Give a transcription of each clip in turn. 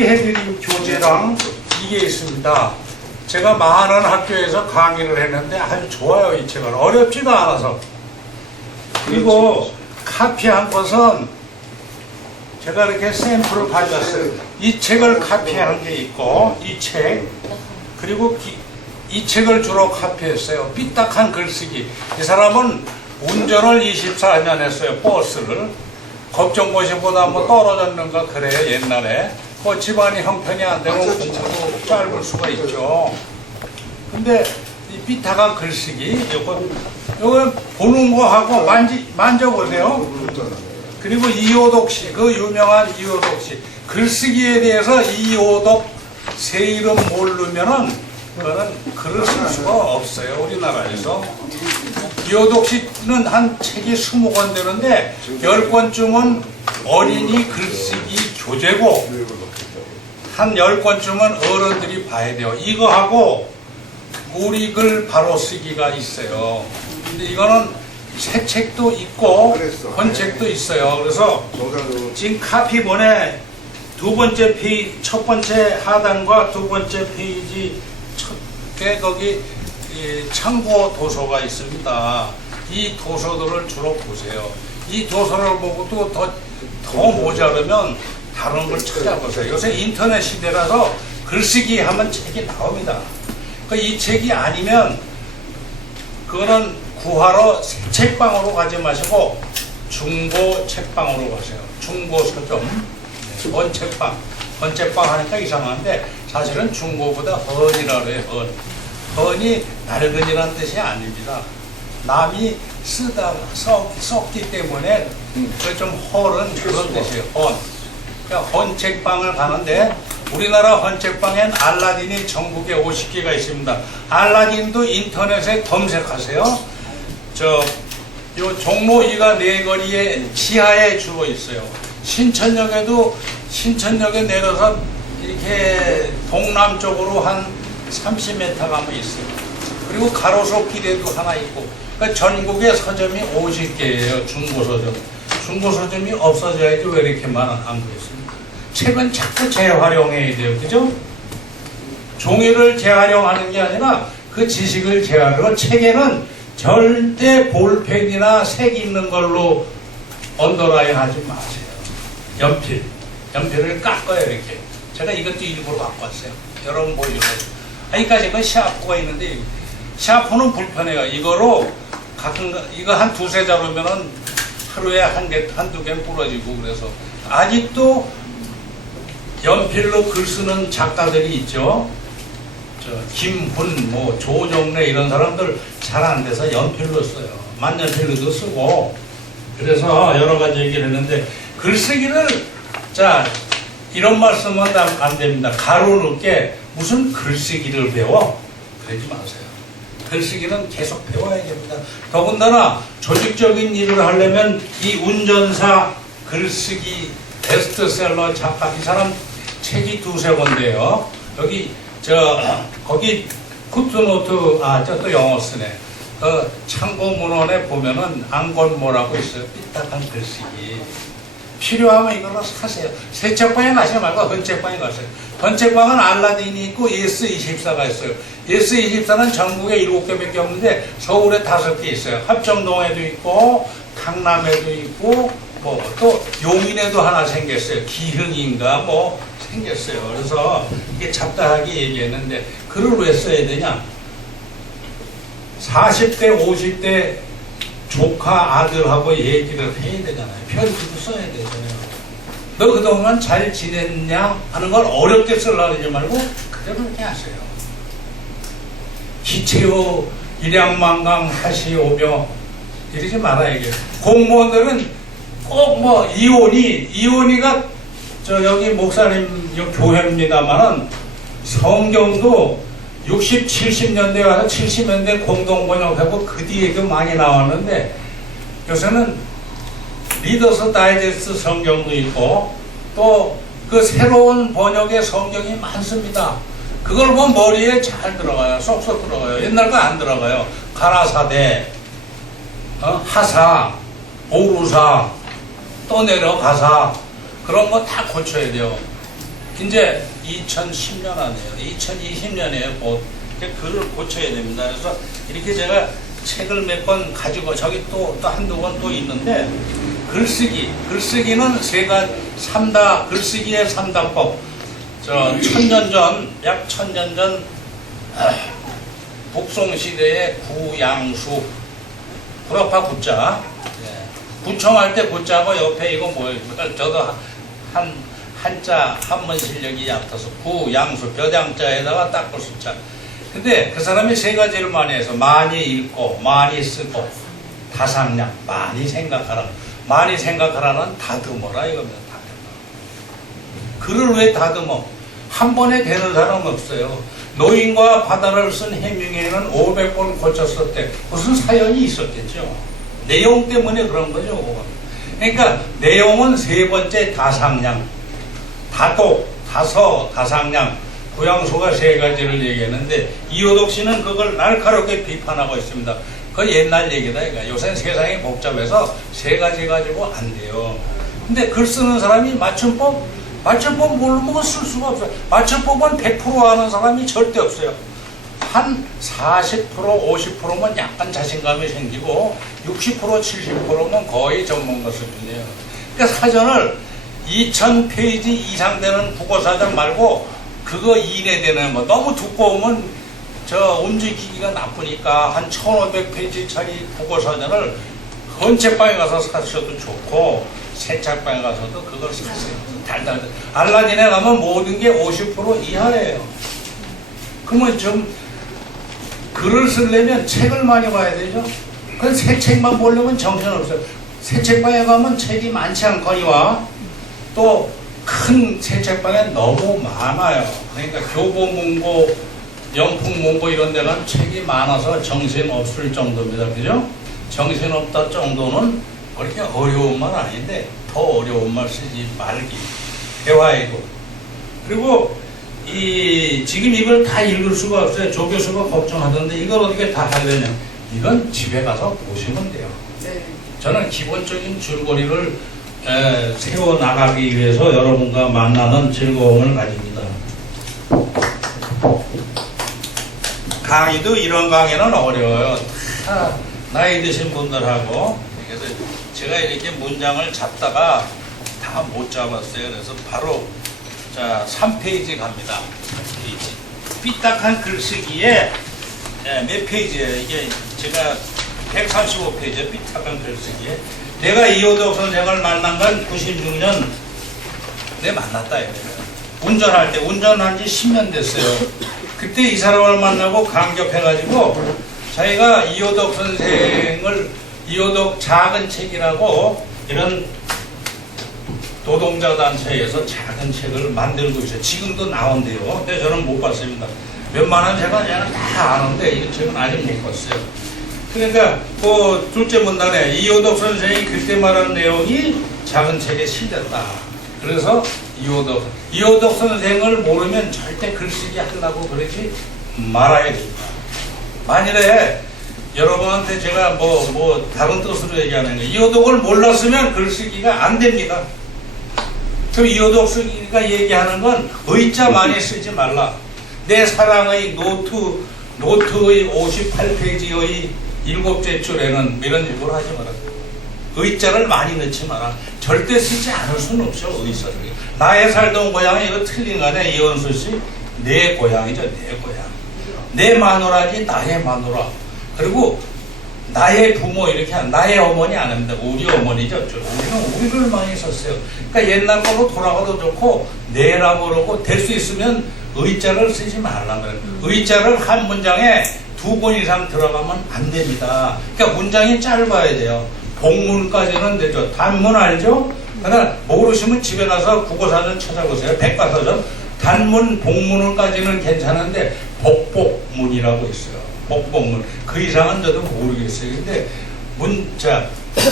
해드린 교재랑 이게 있습니다. 제가 많은 학교에서 강의를 했는데 아주 좋아요. 이 책은 어렵지가 않아서. 그리고 카피한 것은 제가 이렇게 샘플을 가져왔어요. 이 책을 카피한 게 있고 이 책, 그리고 이 책을 주로 카피했어요. 삐딱한 글쓰기. 이 사람은 운전을 24년 했어요. 버스를. 법정고시보다 뭐 떨어졌는가 그래요. 옛날에. 뭐 집안이 형편이 안 되면 공부도 짧을 수가 있죠. 근데 이 삐딱한 글쓰기, 요거 보는 거하고 만져보세요. 그리고 이호독 씨, 그 유명한 이호독 씨, 글쓰기에 대해서 이호독 세 이름 모르면은 그거는 글을 쓸 수가 없어요. 우리나라에서. 이호독 씨는 한 책이 20권 되는데 10권쯤은 어린이 글쓰기 교재고 한 10권쯤은 어른들이 봐야 돼요. 이거하고 우리 글 바로 쓰기가 있어요. 근데 이거는 새 책도 있고 번책도 있어요. 그래서 지금 카피본에 두 번째 페이지, 첫 번째 하단과 두 번째 페이지 첫에 거기 참고 도서가 있습니다. 이 도서들을 주로 보세요. 이 도서를 보고 또 더 모자르면 다른 걸 찾아보세요. 요새 인터넷 시대라서 글쓰기 하면 책이 나옵니다. 이 책이 아니면 그거는 구하러 책방으로 가지 마시고 중고 책방으로 가세요. 중고 서점, 헌책방 하니까 이상한데 사실은 중고보다 헌이라고 해요. 헌이 낡은이라는 뜻이 아닙니다. 남이 쓰다 썼기 때문에 좀 헐은 그런 뜻이에요. 헌. 그러니까 헌책방을 가는데 우리나라 헌책방엔 알라딘이 전국에 50개가 있습니다. 알라딘도 인터넷에 검색하세요. 요 종로 2가 네거리에 지하에 주로 있어요. 신천역에 내려서 이렇게 동남쪽으로 한 30m 가면 있어요. 그리고 가로수길에도 하나 있고. 그러니까 전국에 서점이 50개예요. 중고서점. 중고서점이 없어져야지 왜 이렇게 안 그랬습니까? 책은 자꾸 재활용해야 돼요. 그죠? 종이를 재활용하는 게 아니라 그 지식을 재활용. 책에는 절대 볼펜이나 색 있는 걸로 언더라인 하지 마세요. 연필을 깎아요. 이렇게. 제가 이것도 일부러 갖고 왔어요. 여러분 보여주세요. 여기까지 그 샤프가 있는데 샤프는 불편해요. 이거로 이거 한 두세 자루면은 하루에 한두 개 부러지고 그래서 아직도 연필로 글 쓰는 작가들이 있죠. 김훈, 조정래 이런 사람들 잘 안 돼서 연필로 써요. 만년필로도 쓰고 그래서 여러 가지 얘기를 했는데 글쓰기를 이런 말씀은 안 됩니다. 가로놓게 무슨 글쓰기를 배워? 그러지 마세요. 글쓰기는 계속 배워야 됩니다. 더군다나 조직적인 일을 하려면 이 운전사 글쓰기 베스트셀러 작가 이 사람 책이 두세 권인데요. 거기 푸트노트 또 영어 쓰네. 참고 문헌에 보면은 안건모라고 있어요. 삐딱한 글쓰기. 필요하면 이걸로 사세요. 새 책방에 가시지 말고 헌책방에 가세요. 헌책방은 알라딘이 있고 S24가 있어요. S24는 전국에 7개밖에 없는데 서울에 5개 있어요. 합정동에도 있고 강남에도 있고 또 용인에도 하나 생겼어요. 기흥인가 생겼어요. 그래서 이게 잡다하게 얘기했는데 글을 왜 써야 되냐? 40대 50대 조카 아들하고 얘기를 해야 되잖아요. 편지도 써야 되잖아요. 너 그동안 잘 지냈냐 하는 걸 어렵게 쓰려고 하지 말고 그대로 이렇게 하세요. 기체요 일양만강 하시오며 이러지 말아야겠어요. 공무원들은 꼭 이혼이가 여기 목사님 교회입니다만은 성경도 60, 70년대 와서 70년대 공동번역하고 그 뒤에도 많이 나왔는데 요새는 리더스 다이제스트 성경도 있고 또 그 새로운 번역의 성경이 많습니다. 그걸 보면 머리에 잘 들어가요. 쏙쏙 들어가요. 옛날 거 안 들어가요. 가라사대, 하사, 오루사, 또 내려가사, 그런 거 다 고쳐야 돼요. 이제 2010년 아니에요. 2020년에 곧 그걸 고쳐야 됩니다. 그래서 이렇게 제가 책을 몇 권 가지고 저기 또 한두 권 또 있는데, 글쓰기는 세 가지, 글쓰기의 3단법. 천년 전, 약 1000년 전, 북송시대의 구양수, 구라파 구자, 구청할 때 구자고 옆에 이거 뭐예요? 저도 한자, 한문 실력이 얕아서 구양수, 벼장자에다가 닦을 숫자. 근데 그 사람이 세 가지를 많이 해서 많이 읽고, 많이 쓰고, 다상량, 많이 생각하라. 많이 생각하라는 다듬어라 이겁니다. 글을 왜 다듬어? 한 번에 되는 사람 없어요. 노인과 바다를 쓴 해밍웨이는 500번 고쳤을 때 무슨 사연이 있었겠죠. 내용 때문에 그런 거죠. 그러니까 내용은 세 번째 다상량, 다독, 다서, 다상량, 구양수가 세 가지를 얘기했는데 이호독 씨는 그걸 날카롭게 비판하고 있습니다. 그 옛날 얘기다 이거. 요새는 세상이 복잡해서 세 가지 가지고 안 돼요. 근데 글 쓰는 사람이 맞춤법 모르면 쓸 수가 없어요. 맞춤법은 100% 아는 사람이 절대 없어요. 한 40%, 50%면 약간 자신감이 생기고 60%, 70%는 거의 전문가 수준이에요. 그러니까 사전을 2000페이지 이상 되는 국어사전 말고 그거 이내 되는 뭐 너무 두꺼우면 움직이기가 나쁘니까 한 1500페이지짜리 국어사전을 헌책방에 가서 사셔도 좋고 새 책방에 가서도 그걸 사세요. 달달. 알라딘에 가면 모든 게 50% 이하예요. 그러면 좀 글을 쓰려면 책을 많이 봐야 되죠. 그건 새 책만 보려면 정신없어요. 새 책방에 가면 책이 많지 않거니와 또 큰 새 책방에 너무 많아요. 그러니까 교보문고, 영풍문고 이런 데 가면 책이 많아서 정신없을 정도입니다. 그죠? 정신없다 정도는 그렇게 어려운 말 아닌데 더 어려운 말 쓰지 말기. 대화에도. 그리고 지금 이걸 다 읽을 수가 없어요. 조 교수가 걱정하던데 이걸 어떻게 다 하려냐. 이건 집에 가서 보시면 돼요. 네. 저는 기본적인 줄거리를 세워나가기 위해서 여러분과 만나는 즐거움을 가집니다. 강의도 이런 강의는 어려워요. 다 나이 드신 분들하고. 그래서 제가 이렇게 문장을 잡다가 다 못 잡았어요. 그래서 바로 3페이지 갑니다. 3페이지. 삐딱한 글쓰기에 몇 페이지예요? 이게 제가 135페이지에 삐딱한 글쓰기에 내가 이호독 선생을 만난 건 96년 내 만났다 이거예요. 운전할 때 운전한 지 10년 됐어요. 그때 이 사람을 만나고 감격해가지고 자기가 이호독 선생을 이호독 작은 책이라고 이런 노동자 단체에서 작은 책을 만들고 있어요. 지금도 나온대요. 근데 저는 못 봤습니다. 웬만한 책은 저는 다 아는데 이 책은 아직 못 봤어요. 그러니까 그 둘째 문단에 이호독 선생이 그때 말한 내용이 작은 책에 실렸다. 그래서 이호독 선생을 모르면 절대 글쓰기 하려고 그러지 말아야 됩니다. 만일에 여러분한테 제가 다른 뜻으로 얘기하는 거예요. 이호독을 몰랐으면 글쓰기가 안 됩니다. 그 이호독 쓰기가 얘기하는 건 의자 많이 쓰지 말라. 내 사랑의 노트의 58페이지의 7째 줄에는 이런 식으로 하지 마라. 의자를 많이 넣지 마라. 절대 쓰지 않을 수는 없죠. 의자를. 나의 살던 고향이 이거 틀린 거 아니야. 이원수 씨. 내 고향이죠. 내 고향. 내 마누라지 나의 마누라. 그리고 나의 부모 이렇게 나의 어머니 안 합니다. 우리 어머니죠. 우리는 우리를 많이 썼어요. 그러니까 옛날 걸로 돌아가도 좋고 내라고 그러고 될 수 있으면 의자를 쓰지 말라는 거예요. 의자를 한 문장에 2번 이상 들어가면 안 됩니다. 그러니까 문장이 짧아야 돼요. 복문까지는 되죠. 단문 알죠? 그러나 모르시면 집에 가서 국어사전 찾아보세요. 백과사전. 단문, 복문까지는 괜찮은데 복복문이라고 있어요. 복복문. 그 이상은 저도 모르겠어요. 근데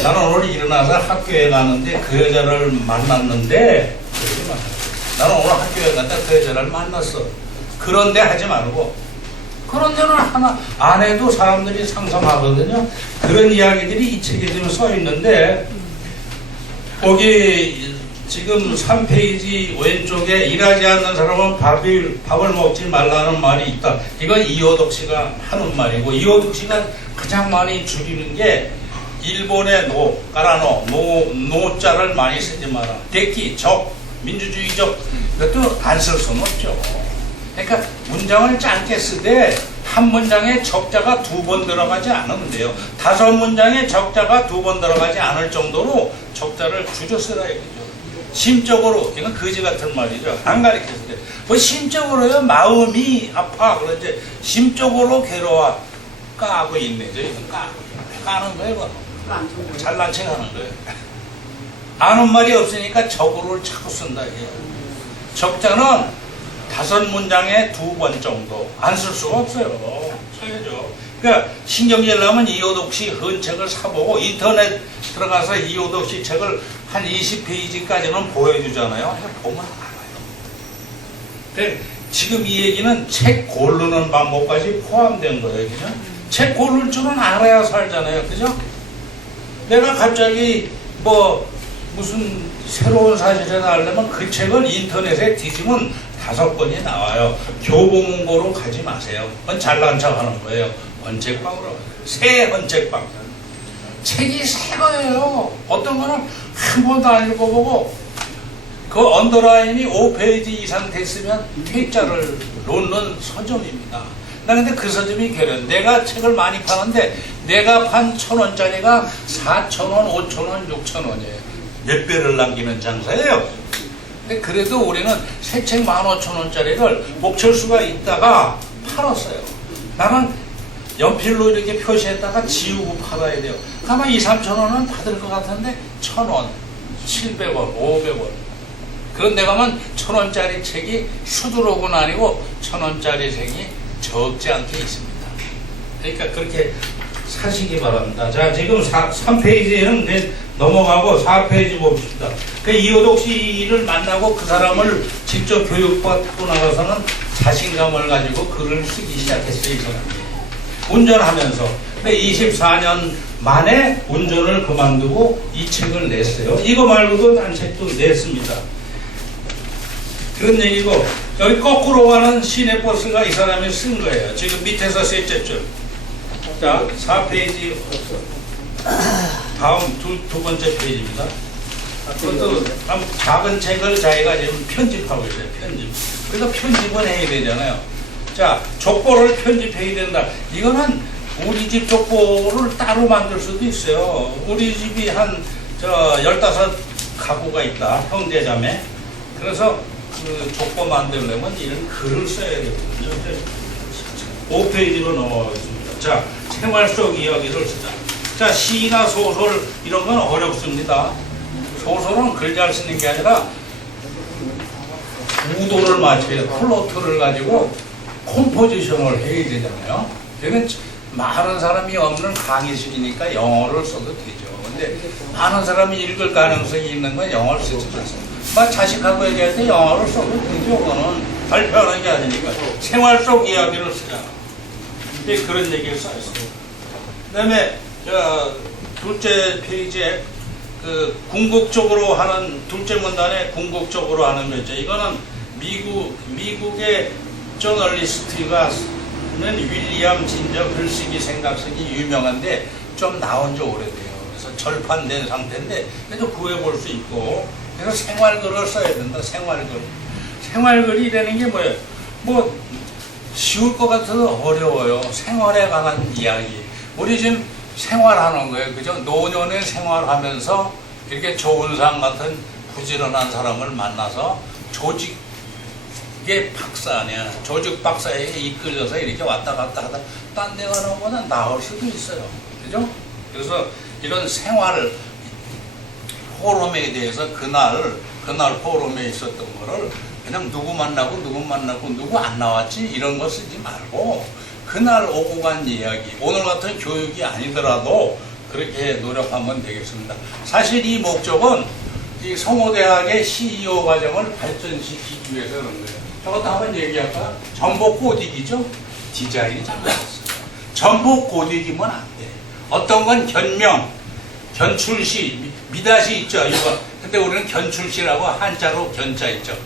나는 오늘 일어나서 학교에 가는데 그 여자를 만났는데 나는 오늘 학교에 갔다 그 여자를 만났어. 그런데 하지 말고 그런 데는 하나 안 해도 사람들이 상상하거든요. 그런 이야기들이 이 책에 지금 써 있는데 거기 지금 3페이지 왼쪽에 일하지 않는 사람은 밥을 먹지 말라는 말이 있다. 이건 이호덕 씨가 하는 말이고 이호덕 씨가 가장 많이 줄이는 게 일본의 노자를 많이 쓰지 마라. 대기, 적, 민주주의적 이것도 안 쓸 수는 없죠. 그러니까 문장을 짧게 쓰되 한 문장에 적자가 2번 들어가지 않으면 돼요. 5문장에 적자가 2번 들어가지 않을 정도로 적자를 줄여 쓰라 이거죠. 심적으로, 이건 거지 같은 말이죠. 안 가르쳤을 때. 뭐 심적으로요, 마음이 아파. 그런지 심적으로 괴로워. 까고 있네. 저희는 까는 거예요. 잘난 척 하는 거예요. 아는 말이 없으니까 적으로를 자꾸 쓴다. 이게요. 적자는 5문장에 2번 정도. 안 쓸 수가 없어요. 써야죠. 그러니까 신경질 나면 이호덕 씨 헌책을 사보고 인터넷 들어가서 이호덕 씨 책을 한 20페이지까지는 보여주잖아요. 보면 알아요. 근데 지금 이 얘기는 책 고르는 방법까지 포함된 거예요. 그죠? 책 고를 줄은 알아야 살잖아요. 그죠? 내가 갑자기 뭐 무슨 새로운 사실을 알려면 그 책을 인터넷에 뒤지면 5번이 나와요. 교보문고로 가지 마세요. 그건 잘난 척 하는 거예요. 헌책방으로. 새 헌책방. 책이 새 거예요. 어떤 거는 한 번도 안 읽어보고 그 언더라인이 5페이지 이상 됐으면 퇴짜를 놓는 서점입니다. 나 근데 그 서점이 괴로워. 내가 책을 많이 파는데 내가 판 1,000원짜리가 4,000원, 5,000원, 6,000원이에요. 몇 배를 남기는 장사예요. 근데 그래도 우리는 새 책 15,000원짜리를 목철수가 있다가 팔았어요. 나는 연필로 이렇게 표시했다가 지우고 팔아야 돼요. 아마 2, 3,000원은 받을 것 같은데 1,000원, 700원, 500원. 그런데 가면 1,000원짜리 책이 수두룩은 아니고 1,000원짜리 책이 적지 않게 있습니다. 그러니까 그렇게 사시기 바랍니다. 자, 지금 3페이지는 넘어가고 4페이지 봅시다. 그 이호덕 씨를 만나고 그 사람을 직접 교육받고 나가서는 자신감을 가지고 글을 쓰기 시작했어요. 이 사람이. 운전하면서. 24년 만에 운전을 그만두고 이 책을 냈어요. 이거 말고도 딴 책도 냈습니다. 그런 얘기고, 여기 거꾸로 가는 시내버스가 이 사람이 쓴 거예요. 지금 밑에서 셋째 줄. 자, 4페이지. 다음 두 번째 페이지입니다. 그것도 작은 책을 자기가 지금 편집하고 있어요. 편집. 그래서 편집은 해야 되잖아요. 자, 족보를 편집해야 된다. 이거는 우리 집 족보를 따로 만들 수도 있어요. 우리 집이 한 15가구가 있다. 형제자매. 그래서 그 족보 만들려면 이런 글을 써야 되거든요. 5페이지로 넘어가겠습니다. 자, 생활 속 이야기를 쓰자. 자, 시나 소설 이런 건 어렵습니다. 소설은 글 잘 쓰는 게 아니라 구도를 맞춰야 플로트를 가지고 컴포지션을 해야 되잖아요. 그러면 많은 사람이 없는 강의실이니까 영어를 써도 되죠. 근데 많은 사람이 읽을 가능성이 있는 건 영어를 쓰지 마세요. 막 자식하고 얘기할 때 영어를 써도 되죠. 그거는 발표하는 게 아니니까. 생활 속 이야기를 쓰자. 근데 그런 얘기를 써있어요. 그 다음에 둘째 페이지에 그 궁극적으로 하는 둘째 문단에 궁극적으로 하는 거죠. 이거는 미국의 저널리스트가 는 윌리엄 진저 글쓰기 생각쓰기 유명한데 좀 나온 지 오래돼요. 그래서 절판된 상태인데 그래도 구해볼 수 있고 그래서 생활글을 써야 된다. 생활글이라는 게 뭐예요? 뭐 쉬울 것 같아도 어려워요. 생활에 관한 이야기. 우리 지금 생활하는 거예요. 그죠? 노년에 생활하면서 이렇게 조은상 같은 부지런한 사람을 만나서 조직의 박사 아니야. 조직 박사에 이끌려서 이렇게 왔다 갔다 하다 딴 데 가는 것보다 나을 수도 있어요. 그죠? 그래서 이런 생활 포럼에 대해서 그날 포럼에 있었던 거를 그냥 누구 만나고 누구 안 나왔지 이런 거 쓰지 말고 그날 오고 간 이야기, 오늘 같은 교육이 아니더라도 그렇게 노력하면 되겠습니다. 사실 이 목적은 이 성호대학의 CEO 과정을 발전시키기 위해서 그런 거예요. 저것도 한번 얘기할까? 전복 고딕이죠? 디자인이 잘못됐어요. 전복 고딕이면 안 돼. 어떤 건 견명, 견출시, 미다시 있죠, 이거. 근데 우리는 견출시라고 한자로 견자 있죠.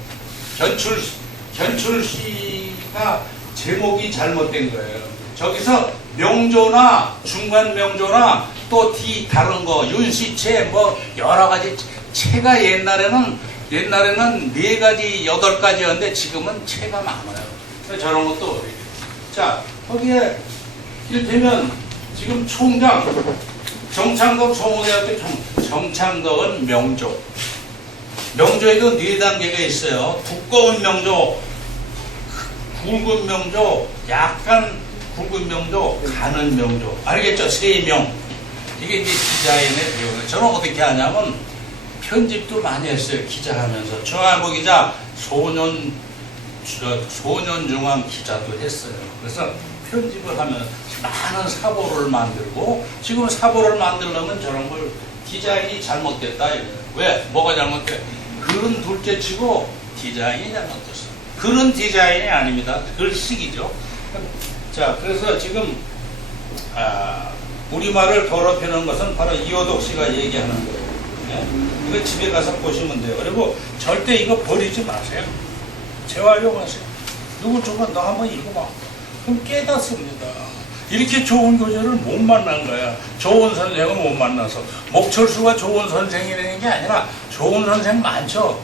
견출시가 제목이 잘못된 거예요. 저기서 명조나 중간 명조나 또 다른 거 윤시체 뭐 여러 가지 체가 옛날에는 4가지 8가지였는데 지금은 체가 많아요. 그래서 저런 것도 자 거기에 이를테면 지금 총장 정창덕 성호대학교 정창덕은 명조. 명조에도 4단계가 있어요. 두꺼운 명조, 굵은 명조, 약간 굵은 명조, 가는 명조. 알겠죠? 3명. 이게 이제 디자인의 배우는. 저는 어떻게 하냐면 편집도 많이 했어요. 기자하면서. 중앙일보 기자, 소년중앙 기자도 했어요. 그래서 편집을 하면 많은 사보를 만들고 지금 사보를 만들려면 저런 걸 디자인이 잘못됐다. 왜? 뭐가 잘못돼? 글은 둘째 치고 디자인이 잘못됐어. 글은 디자인이 아닙니다. 글쓰기죠. 자, 그래서 지금 우리말을 더럽히는 것은 바로 이호덕 씨가 얘기하는 거예요. 네? 이거 집에 가서 보시면 돼요. 그리고 절대 이거 버리지 마세요. 재활용하세요. 누구 주고 너 한번 읽어봐. 그럼 깨닫습니다. 이렇게 좋은 교재를 못 만난 거야. 좋은 선생을 못 만나서. 목철수가 좋은 선생이라는 게 아니라 좋은 선생 많죠.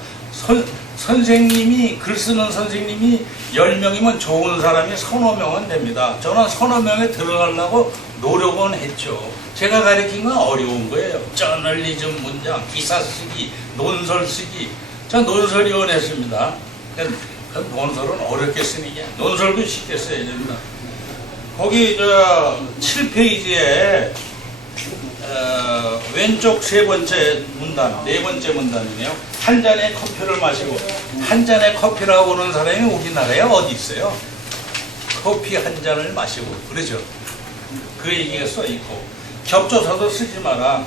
선생님이 글 쓰는 선생님이 10명이면 좋은 사람이 3~4명은 됩니다. 저는 3~4명에 들어가려고 노력은 했죠. 제가 가르친 건 어려운 거예요. 저널리즘 문장, 기사 쓰기, 논설 쓰기. 저 논설위원 했습니다. 그 논설은 어렵게 쓰는 게 아니라 논설도 쉽게 써야 됩니다. 거기 7페이지에 왼쪽 3번째 문단, 4번째 문단이네요. 한 잔의 커피를 마시고, 한 잔의 커피라고 하는 사람이 우리나라에 어디 있어요? 커피 한 잔을 마시고, 그러죠? 그 얘기가 써있고, 겹쳐서도 쓰지 마라.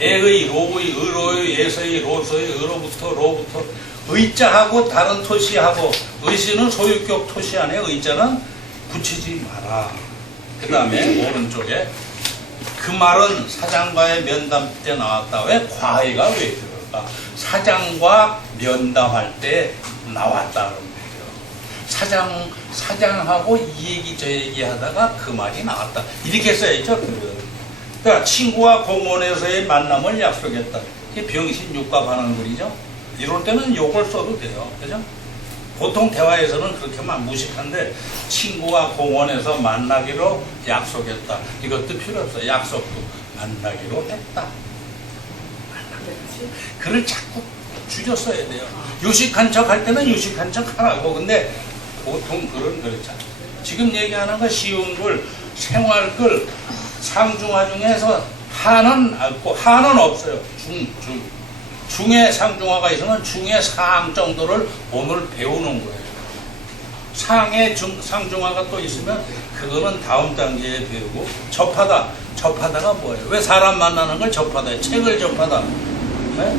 애의, 로의, 의로의, 예서의, 로서의, 로부터, 의자하고 다른 토시하고, 의시는 소유격 토시 안에 의자는 붙이지 마라. 그 다음에 오른쪽에 그 말은 사장과의 면담 때 나왔다. 왜 과외가 왜 들어갈까? 사장과 면담할 때 나왔다 그런 거죠. 사장하고 이 얘기 저 얘기 하다가 그 말이 나왔다. 이렇게 써야죠. 그러니까 친구와 공원에서의 만남을 약속했다. 이게 병신 육박하는 글이죠. 이럴 때는 욕을 써도 돼요. 그죠? 보통 대화에서는 그렇게만 무식한데 친구와 공원에서 만나기로 약속했다. 이것도 필요 없어. 약속도 만나기로 했다. 글을 자꾸 줄여 써야 돼요. 유식한 척 할 때는 유식한 척 하라고. 근데 보통 글은 그렇잖아. 지금 얘기하는 거 쉬운 글, 생활글, 상중하 중에서 하는 없고 하는 없어요. 중에 상중하가 있으면 중에 상 정도를 오늘 배우는 거예요. 상에 상중하가 또 있으면 그거는 다음 단계에 배우고 접하다가 뭐예요? 왜 사람 만나는 걸 접하다? 책을 접하다. 네?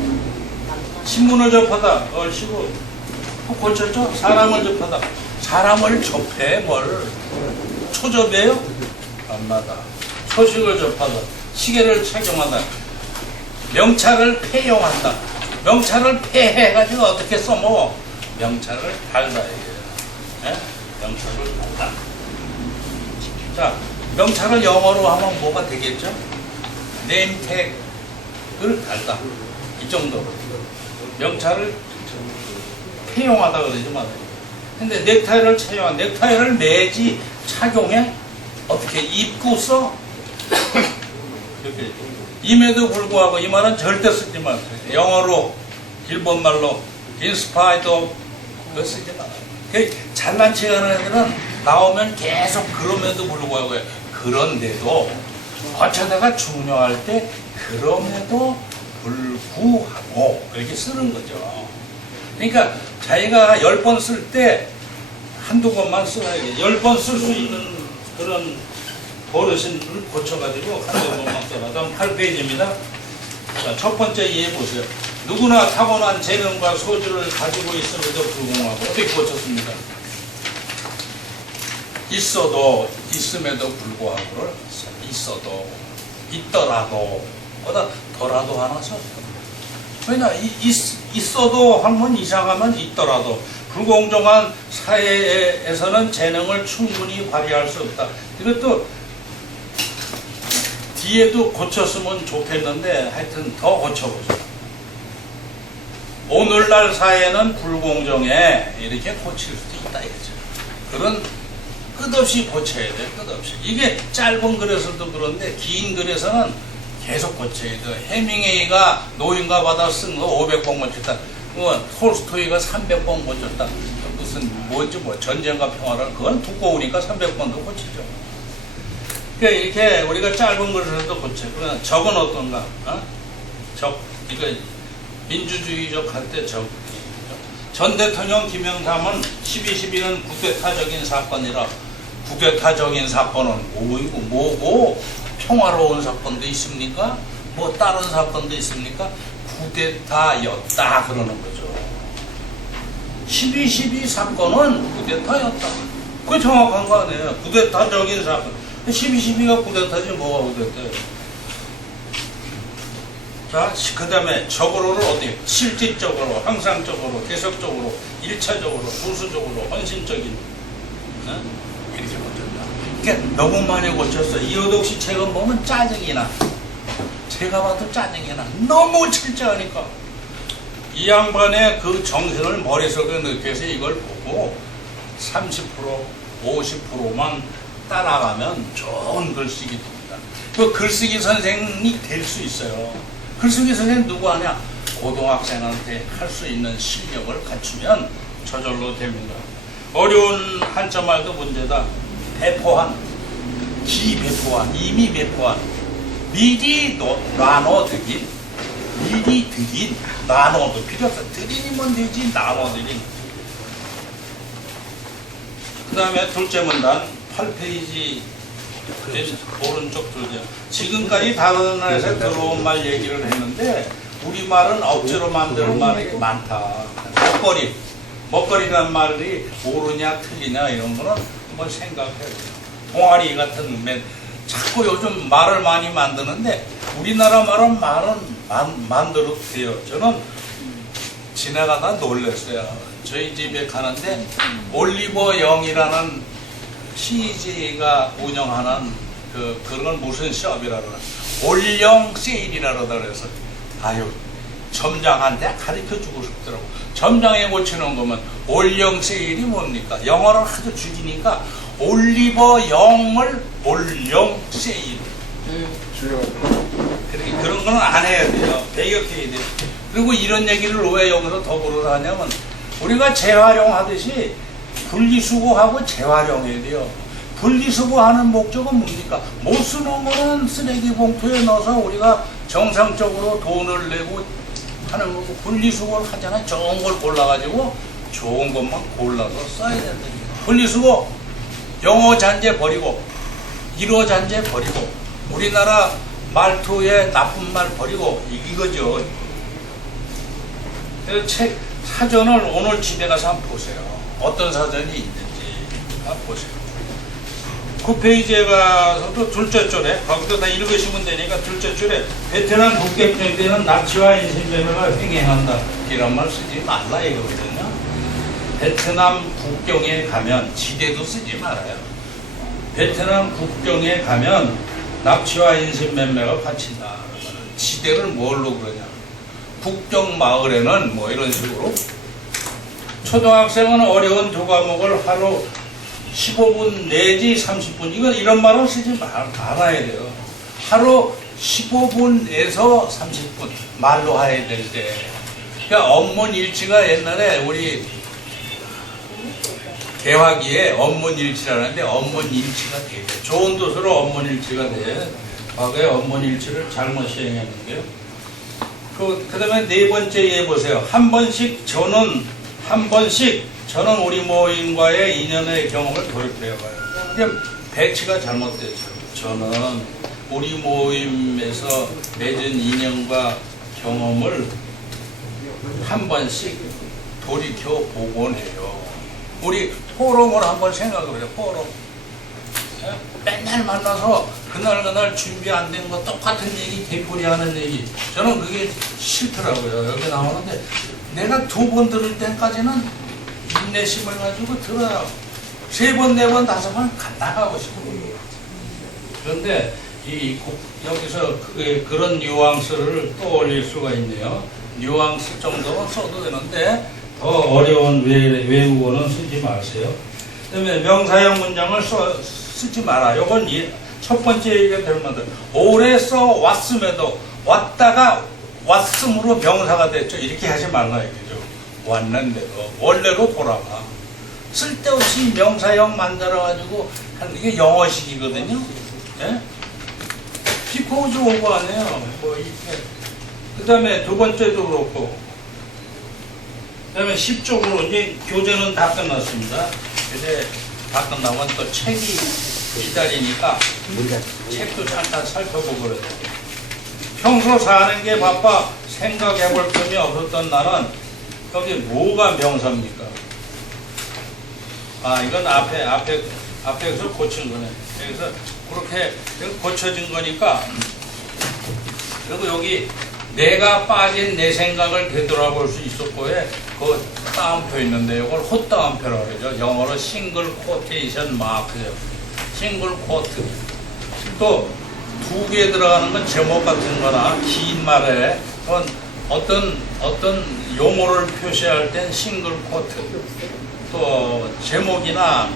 신문을 접하다. 얼씨구 고쳤죠? 사람을 접하다. 사람을 접해 뭘? 초접해요? 만나다. 소식을 접하다. 시계를 착용하다. 명찰을 폐용한다. 명찰을 폐해가지고 어떻게 써먹어? 명찰을 달다 이게요. 네? 명찰을 달다. 자, 명찰을 영어로 하면 뭐가 되겠죠? 네임택을 달다. 이 정도로. 명찰을 폐용하다 그러지 마세요. 근데 넥타이를 착용한, 넥타이를 매지 착용해? 어떻게 입고 써? 이렇게. 임에도 불구하고 이 말은 절대 쓰지 마세요. 영어로, 일본말로, 인스파이드 그거 쓰지 마세요. 잘난 척하는 애들은 나오면 계속 그럼에도 불구하고 그런데도 어쩌다가 중요할 때 그럼에도 불구하고 이렇게 쓰는 거죠. 그러니까 자기가 10번 쓸 때 한두 번만 써야 돼. 10번 쓸 수 있는 그런 버릇을 고쳐가지고 한두 번만 써라. 다음 8페이지입니다. 자, 첫 번째 이해 보세요. 누구나 타고난 재능과 소질을 가지고 있음에도 불구하고 어떻게 고쳤습니까? 있음에도 불구하고 있어도 있더라도 보다 더라도 하나 써. 왜냐 있어도 하면 이상하면 있더라도 불공정한 사회에서는 재능을 충분히 발휘할 수 없다. 이것도 뒤에도 고쳤으면 좋겠는데 하여튼 더 고쳐보죠. 오늘날 사회는 불공정해 이렇게 고칠 수도 있다 이거죠. 그런 끝없이 고쳐야 돼. 끝없이. 이게 짧은 글에서도 그런데 긴 글에서는 계속 고쳐야 돼. 해밍웨이가 노인과 바다 쓴 거 500번 고쳤다. 톨스토이가 300번 고쳤다. 무슨 뭐 전쟁과 평화를 그건 두꺼우니까 300번도 고치죠. 그러니까 이렇게 우리가 짧은 글에서도 고쳐. 그러나 적은 어떤가? 이거 민주주의적 할 때 적. 전 대통령 김영삼은 12.12는 쿠데타적인 사건이라 쿠데타적인 사건은 뭐고 평화로운 사건도 있습니까? 뭐 다른 사건도 있습니까? 쿠데타였다 그러는 거죠. 12.12 사건은 쿠데타였다. 그게 정확한 거 아니에요. 쿠데타적인 사건. 12.12가 쿠데타지 뭐가 쿠데타예요. 자, 그 다음에 적으로를 어떻게 실질적으로, 항상적으로, 계속적으로, 일차적으로, 부수적으로, 헌신적인 이렇게 고쳤다. 그러니까 너무 많이 고쳤어. 이효덕 씨 책은 보면 짜증이 나. 제가 봐도 짜증이 나. 너무 철저하니까. 이 양반의 그 정신을 머릿속에 느껴서 이걸 보고 30%, 50%만 따라가면 좋은 글쓰기 됩니다. 그 글쓰기 선생이 될 수 있어요. 글쓰기 선생님 누구 하냐? 고등학생한테 할 수 있는 실력을 갖추면 저절로 됩니다. 어려운 한자말도 문제다. 배포한, 기배포한, 이미 배포한, 미리 나눠드린, 미리 드린, 나눠도 필요 없어. 드리면 되지, 나눠드린. 그 다음에 둘째 문단, 8페이지 오른쪽 둘째. 지금까지 다른 나라에서 들어온 말 얘기를 했는데 우리말은 억지로 만드는 말이 많다. 먹거리란 말이 옳으냐 틀리냐 이런 거는 한번 생각해야 돼요. 동아리 같은 자꾸 요즘 말을 많이 만드는데 우리나라 말은 만들어도 돼요. 저는 지나가다 놀랐어요. 저희 집에 가는데 올리버 영이라는 CJ가 운영하는 그런 무슨 숍이라 그러나 올영 세일이라 그러다 그래서 아유 점장한테 가르쳐 주고 싶더라고. 점장에 고치는 거면 올영 세일이 뭡니까? 영어를 하도 죽이니까 올리버 영을 올영 세일. 그런 거는 안 해야 돼요. 배격해야 돼요. 그리고 이런 얘기를 왜 여기서 더불어 하냐면 우리가 재활용하듯이 분리수거하고 재활용해야 돼요. 분리수거하는 목적은 뭡니까? 못 쓰는 거는 쓰레기 봉투에 넣어서 우리가 정상적으로 돈을 내고 하는 거고 분리수거를 하잖아요. 좋은 걸 골라가지고 좋은 것만 골라서 써야 된다. 분리수거, 영어 잔재 버리고, 일어 잔재 버리고, 우리나라 말투에 나쁜 말 버리고 이거죠. 책 사전을 오늘 집에 가서 한번 보세요. 어떤 사전이 있는지 한번 보세요. 9페이지에 가서도 둘째 줄에 거기도 다 읽으시면 되니까 둘째 줄에 베트남 북경쟁 때는 납치와 인신매매가 횡행한다 이런 말 쓰지 말라 이거거든요. 베트남 국경에 가면 지대도 쓰지 말아요. 베트남 국경에 가면 납치와 인신매매가 받친다. 지대를 뭘로 그러냐? 국경 마을에는 뭐 이런 식으로 초등학생은 어려운 두 과목을 하루 15분 내지 30분 이런 말은 쓰지 말아야 돼요. 하루 15분에서 30분 말로 해야 될 때. 그러니까 업문일치가 옛날에 우리 대화기에 업문일치라는데 업문일치가 돼요. 좋은 뜻으로 업문일치가 돼. 과거에 업문일치를 잘못 시행했는데요. 그 다음에 네 번째 예 보세요. 한 번씩 저는 우리 모임과의 인연의 경험을 도입해봐요. 그냥 배치가 잘못됐죠. 저는 우리 모임에서 맺은 인연과 경험을 한 번씩 돌이켜 보곤 해요. 우리 포럼을 한번 생각을 해요. 포럼. 맨날 만나서 그날 준비 안 된 거 똑같은 얘기 되풀이하는 얘기. 저는 그게 싫더라고요. 여기 나오는데 내가 2번 들을 때까지는 인내심을 가지고 들어요. 3번, 4번, 5번 나가고 싶어요. 그런데 여기서 그런 뉘앙스를 또 올릴 수가 있네요. 뉘앙스 정도는 써도 되는데 더 어려운 외국어는 쓰지 마세요. 그다음에 명사형 문장을 쓰지 마라. 이건 첫 번째 얘기가 될 만한 오래 써왔음에도 왔다가 왔음으로 명사가 됐죠. 이렇게 하지 말라 이거죠. 왔는데도 원래로 돌아가. 쓸데없이 명사형 만들어가지고 이게 영어식이거든요. 예? 비코즈 오버 안 해요. 뭐 이렇게. 그 다음에 두 번째도 그렇고. 그 다음에 10쪽으로 이제 교재는 다 끝났습니다. 교재 다 끝나면 또 책이 기다리니까 책도 잠깐 살펴보고 그래요. 평소 사는 게 바빠 생각해 볼 틈이 없었던 나는 여기 뭐가 명사입니까? 아, 이건 앞에서 고친 거네. 여기서 그렇게 고쳐진 거니까. 그리고 여기 내가 빠진 내 생각을 되돌아볼 수 있었고에 그 따옴표 있는데 이걸 헛따옴표라고 그러죠. 영어로 싱글 코테이션 마크죠. 싱글 코트. 또 2개 들어가는 건 제목 같은 거나 긴 말에 어떤 용어를 표시할 땐 싱글 코트. 또 제목이나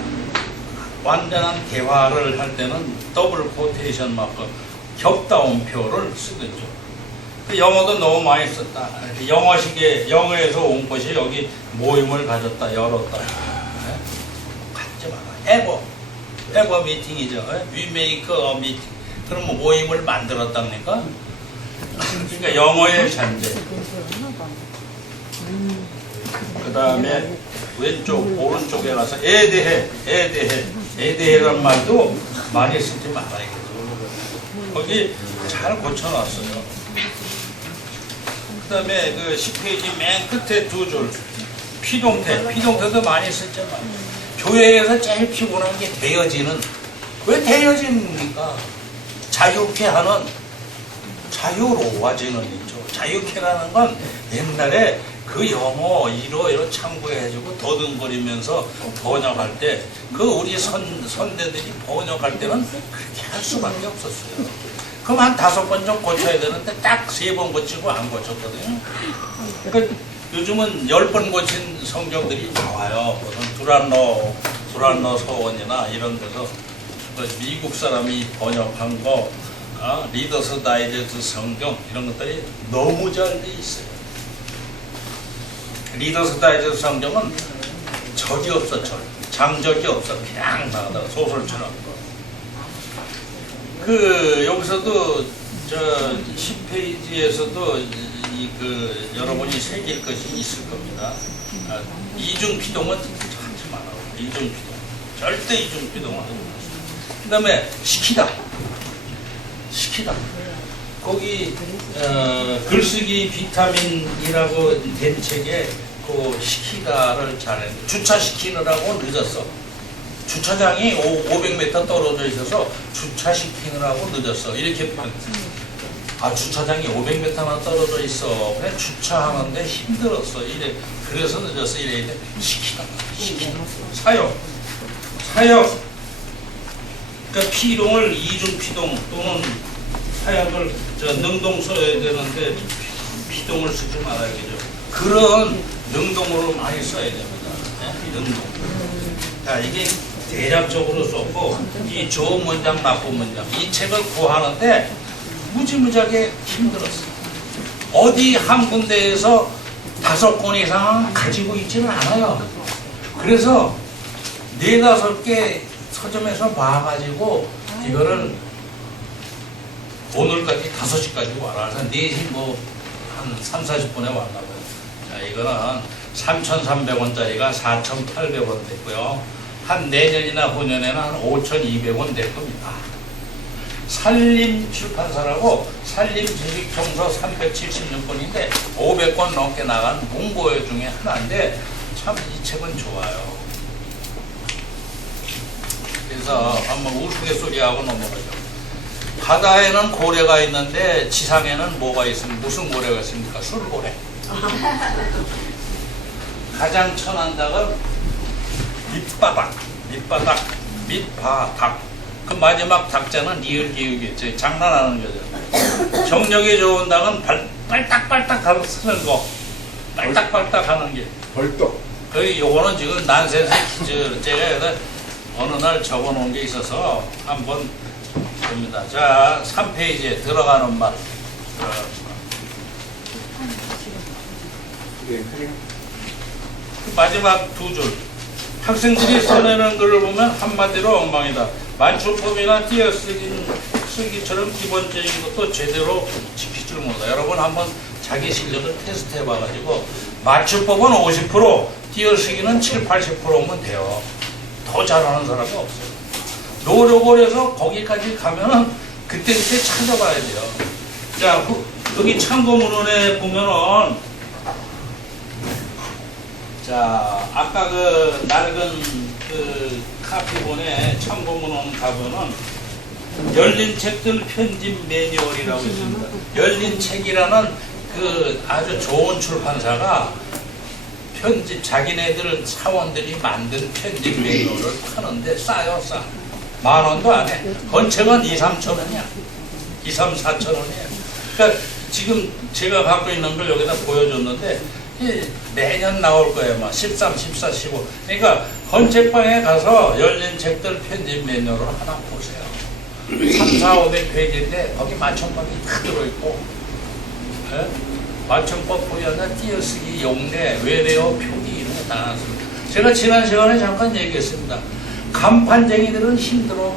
완전한 대화를 할 때는 더블 코테이션 마크, 겹다운표를 쓰겠죠. 영어도 너무 많이 썼다. 영어에서 온 것이 여기 모임을 가졌다, 열었다. 갖지 마라. ever 미팅이죠. We make a meeting. 그러면 모임을 만들었답니까? 그러니까 영어의 잔재. 그 다음에 오른쪽에 가서 대해란 말도 많이 쓰지 말아야겠죠. 거기 잘 고쳐놨어요. 그 다음에 그 10페이지 맨 끝에 2줄. 피동태도 많이 쓰잖아요. 교회에서 제일 피곤한 게 대여지는. 왜 대여집니까? 자유케 하는, 자유로워지는 있죠. 자유케라는 건 옛날에 그 영어 이로 참고해가지고 더듬거리면서 번역할 때 그 우리 선대들이 번역할 때는 그렇게 할 수밖에 없었어요. 그럼 한 5번 좀 고쳐야 되는데 딱 3번 고치고 안 고쳤거든요. 그러니까 요즘은 10번 고친 성경들이 나와요. 무슨 두란노 서원이나 이런 데서 미국 사람이 번역한 거, 리더스 다이제스트 성경 이런 것들이 너무 잘 돼 있어요. 리더스 다이제스트 성경은 적이 없어, 장적이 없어. 그냥 나가다가 소설처럼. 여기서도 10페이지에서도 여러분이 새길 것이 있을 겁니다. 이중피동은 하지 말아요. 이중피동. 절대 이중피동은 하지 마세요. 그 다음에 시키다. 거기 글쓰기 비타민이라고 된 책에 그 시키다를 잘했는데 주차시키느라고 늦었어. 주차장이 500m 떨어져 있어서 주차시키느라고 늦었어. 이렇게 주차장이 500m나 떨어져 있어. 그래 주차하는데 힘들었어. 그래서 늦었어. 이래 시키다. 사역. 그러니까 피동을 이중피동 또는 사역을 능동 써야 되는데 피동을 쓰지 말아야겠죠. 그런 능동으로 많이 써야 됩니다. 능동. 자, 이게 대략적으로 썼고 이 좋은 문장, 나쁜 문장 이 책을 구하는데 무지무지하게 힘들었어요. 어디 한 군데에서 5권 이상 가지고 있지는 않아요. 그래서 4-5개 서점에서 봐가지고 이거를 오늘까지 5시까지 와라. 그래서 4시 한 3-40분에 왔나봐요. 자, 이거는 3,300원짜리가 4,800원 됐고요. 한 내년이나 후년에는 한 5,200원 될 겁니다. 산림출판사라고 산림지식청서 376권인데 500권 넘게 나간 문고회 중에 하나인데 참 이 책은 좋아요. 그래서 한번 우스갯소리하고 넘어가죠. 바다에는 고래가 있는데 지상에는 뭐가 있습니까? 무슨 고래가 있습니까? 술고래. 가장 천한 닭은 밑바닥, 밑바닥. 그 마지막 닭자는 리을기울기, 장난하는 거죠. 정력이 좋은 닭은 빨딱빨딱 하고 쓰는 거. 빨딱빨딱 하는 게. 벌떡. 요거는 지금 난센스 퀴즈. 제가 여기다 어느 날 적어 놓은 게 있어서 한번 봅니다. 자, 3페이지에 들어가는 말. 마지막 두 줄. 학생들이 써내는 글을 보면 한마디로 엉망이다. 만추법이나 띄어쓰기처럼 기본적인 것도 제대로 지킬 줄 모른다. 여러분 한번 자기 실력을 테스트 해봐가지고 맞춤법은 50%, 띄어쓰기는 70~80%면 돼요. 더 잘하는 사람이 없어요. 노력을 해서 거기까지 가면은 그때 찾아봐야 돼요. 자, 여기 참고문헌에 보면은 자, 아까 그 낡은 그 카피본에 참고문헌 가보면 열린 책들 편집 매뉴얼이라고 있습니다. 열린 책이라는 그 아주 좋은 출판사가 편집, 자기네들 사원들이 만든 편집 매뉴얼을 파는데 싸요, 싸. 10,000원도 안 해. 건책은 2~3,000원이야. 2~4,000원이에요. 그러니까 지금 제가 갖고 있는 걸 여기다 보여줬는데 매년 나올 거예요. 막 13, 14, 15. 그러니까 건책방에 가서 열린 책들 편집 매뉴얼을 하나 보세요. 300~400페이지인데 거기 맞춤법이 다 들어있고, 네? 맞춤법 보여나 띄어쓰기, 용례, 외래어, 표기 이런 거 다 나왔습니다. 제가 지난 시간에 잠깐 얘기했습니다. 간판쟁이들은 힘들어.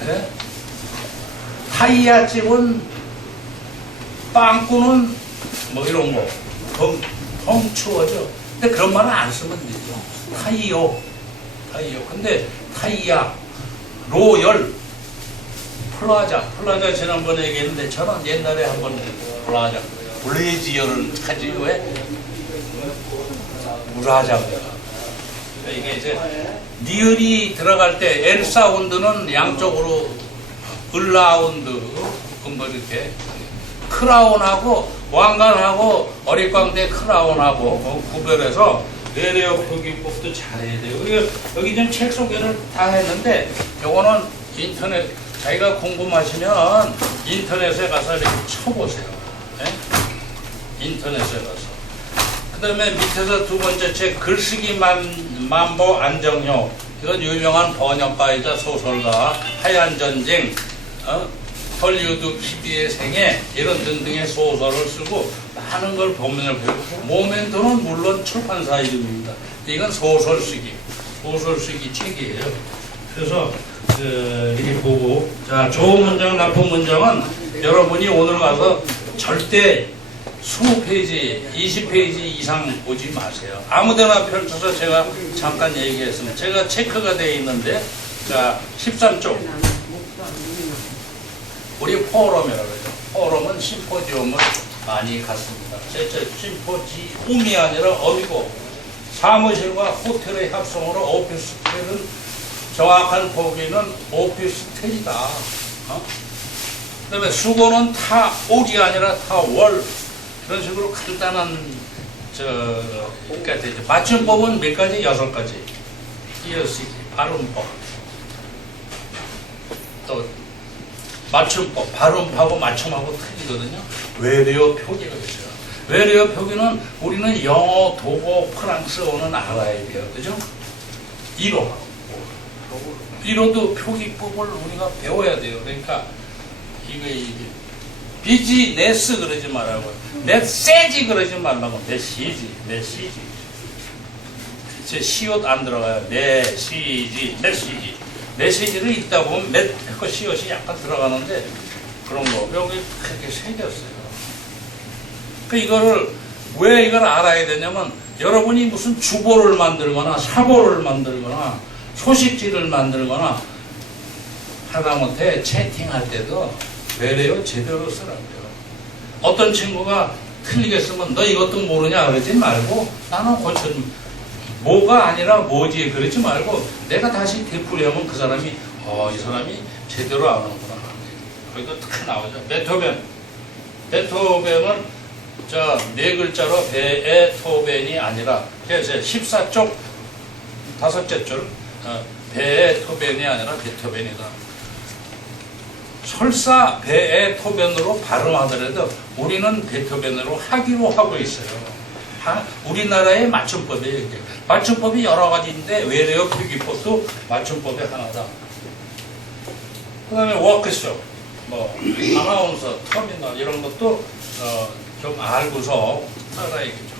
네? 타이야집은 빵꾸는 뭐 이런 거 덩 추워져. 근데 그런 말은 안 쓰면 되죠. 타이요. 근데 타이야, 로열, 플라자 지난번에 얘기했는데 저는 옛날에 한번 플라자, 블레지어를 하지 왜? 무라자고요. 이게 이제 니을이 들어갈 때 L 사운드는 양쪽으로 을라운드, 뭐 이렇게 크라운하고 왕관하고 어릿광대 크라운하고 구별해서 외래어 표기법도 잘해야 돼요. 여기 좀 책 소개를 다 했는데 요거는 인터넷 자기가 궁금하시면 인터넷에 가서 이렇게 쳐보세요. 네? 인터넷에 가서. 그 다음에 밑에서 두 번째 책 글쓰기 만보 안정효. 이건 유명한 번역가이자 소설가, 하얀전쟁, 헐리우드 키비의 생애 이런 등등의 소설을 쓰고 많은 걸 보면을 배우고 모멘토는 물론 출판사 이름입니다. 이건 소설쓰기 책이에요. 그래서 이렇게 보고 자 좋은 문장 나쁜 문장은 여러분이 오늘 가서 절대 20페이지 20페이지 이상 보지 마세요. 아무데나 펼쳐서 제가 잠깐 얘기했습니다. 제가 체크가 되어 있는데 자 13쪽 우리 포럼이라고 하죠. 포럼은 심포지움을 많이 갖습니다. 심포지움이 아니라 어디고 사무실과 호텔의 합성으로 오피스텔은 정확한 보기는 오피스텔이다. 그 다음에 수고는 타올이 아니라 타월. 그런 식으로 간단한 그러니까 되죠. 맞춤법은 몇 가지? 6가지. 띄어쓰기, 발음법. 또 맞춤법, 발음하고 맞춤하고 틀리거든요. 외래어 표기가 있어요. 외래어 표기는 우리는 영어, 독어, 프랑스어는 알아야 돼요. 그죠? 이로도 표기법을 우리가 배워야 돼요. 그러니까 이게 비즈니스 그러지 말라고. 메시지 그러지 말라고. 메시지. 제 시옷 안 들어가요. 메시지를 읽다 보면 시옷이 약간 들어가는데 그런 거 여기 그렇게 새겼어요. 이거를 왜 이걸 알아야 되냐면 여러분이 무슨 주보를 만들거나 사보를 만들거나 소식지를 만들거나 하다못해 채팅할 때도 외래어 제대로 쓰라고요. 어떤 친구가 틀리게 쓰면 너 이것도 모르냐 그러지 말고 나는 고쳐준 뭐가 아니라 뭐지 그러지 말고 내가 다시 되풀이하면 그 사람이 이 사람이 제대로 아는구나. 거기도 딱 나오죠. 베토벤은 네 글자로 베토벤이 아니라 그래서 14쪽 다섯째 줄 베토벤이 아니라 베토벤이다. 설사 베토벤으로 발음하더라도 우리는 베토벤으로 하기로 하고 있어요. 우리나라의 맞춤법이에요. 이게. 맞춤법이 여러 가지인데 외래어 필기법도 맞춤법의 하나다. 그 다음에 워크숍, 아나운서, 터미널 이런 것도 좀 알고서 따라야겠죠.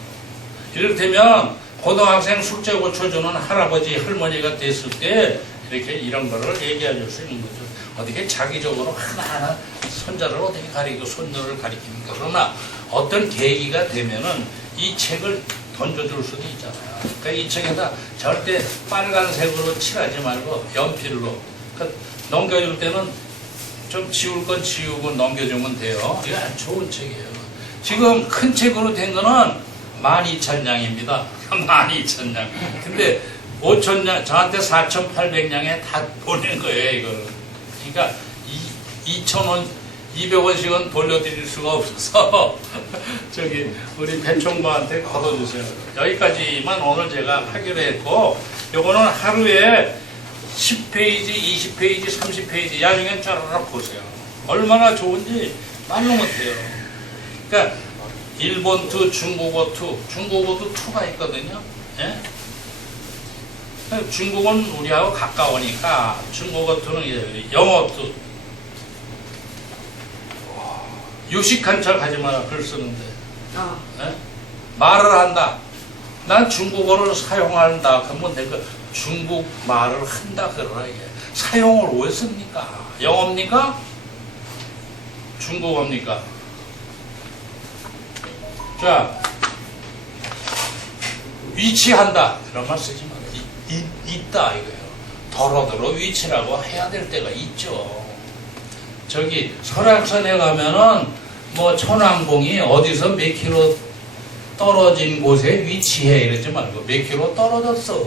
이를테면 고등학생 숙제 고쳐주는 할아버지, 할머니가 됐을 때 이렇게 이런 거를 얘기해 줄 수 있는 거죠. 어떻게 자기적으로 하나하나 손자를 어떻게 가리키고 손녀를 가리킵니까? 그러나 어떤 계기가 되면은 이 책을 던져줄 수도 있잖아요. 그러니까 이 책에다 절대 빨간색으로 칠하지 말고 연필로 그러니까 넘겨줄 때는 좀 지울 건 지우고 넘겨주면 돼요. 이거 아주 좋은 책이에요. 지금 큰 책으로 된 거는 12,000냥입니다. 12,000냥. 근데 5,000냥, 저한테 4,800냥에 다 보낸 거예요, 이거를. 그러니까 2,000원, 200원씩은 돌려드릴 수가 없어서 우리 배총무한테 걷어주세요. 여기까지만 오늘 제가 하기로 했고 요거는 하루에 10페이지, 20페이지, 30페이지 나중에 쫙 보세요. 얼마나 좋은지 말로 못해요. 그러니까 일본 투, 중국어 투, 중국어도 투가 있거든요. 예? 중국은 우리하고 가까우니까 중국어 투는 영어 투. 유식한 척 하지 마라 글 쓰는데. 예? 말을 한다. 난 중국어를 사용한다. 그러면 내가 중국 말을 한다 그러라 이게. 사용을 왜 씁니까? 영어입니까? 중국어입니까? 자, 위치한다. 이런 말 쓰지 마라. 있다 이거예요. 더러더러 위치라고 해야 될 때가 있죠. 저기 설악산에 가면은 천왕봉이 어디서 몇 킬로 떨어진 곳에 위치해 이러지 말고 몇 킬로 떨어졌어.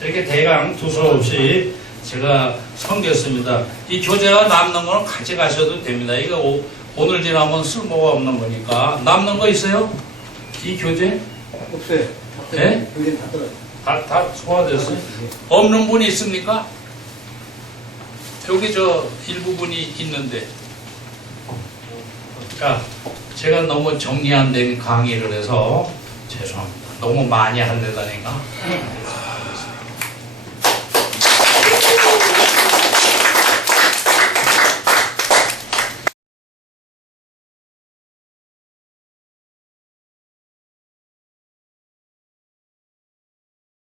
이렇게 대강 두서없이 제가 섬겼습니다. 이 교재가 남는 거는 가져가셔도 됩니다. 이거 오늘 지나면 쓸모가 없는 거니까. 남는 거 있어요? 이 교재? 없어요. 네? 교재 다 떨어졌어요. 다 소화됐어요? 없는 분이 있습니까? 여기 일부분이 있는데. 자, 제가 너무 정리 안 된 강의를 해서 죄송합니다. 너무 많이 하려다니까.